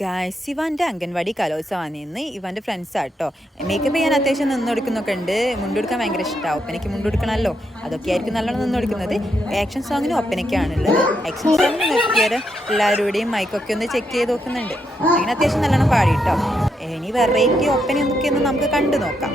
Guys ഇവാൻ്റെ anganwadi കലോത്സവമാണ് ഇന്ന്. ഇവാൻ്റെ ഫ്രണ്ട്സാണ് കേട്ടോ. Makeup ചെയ്യാൻ അത്യാവശ്യം നിന്നൊടുക്കുന്നൊക്കെ ഉണ്ട്. മുണ്ടെടുക്കാൻ ഭയങ്കര ഇഷ്ടമാണ്. ഒപ്പനയ്ക്ക് മുണ്ടെടുക്കണമല്ലോ, അതൊക്കെ ആയിരിക്കും നല്ലോണം നിന്നൊടുക്കുന്നത്. ആക്ഷൻ സോങ്ങിന് ഒപ്പനയ്ക്കാണുള്ളത്. ആക്ഷൻ സോങ്ങിന് നിർത്തിയാൽ എല്ലാവരുടെയും മൈക്കൊക്കെ ഒന്ന് ചെക്ക് ചെയ്ത് നോക്കുന്നുണ്ട്. അങ്ങനെ അത്യാവശ്യം നല്ലോണം പാടി കേട്ടോ. ഇനി വെറൈറ്റി ഒപ്പന എന്തൊക്കെയെന്ന് നമുക്ക് കണ്ടു നോക്കാം.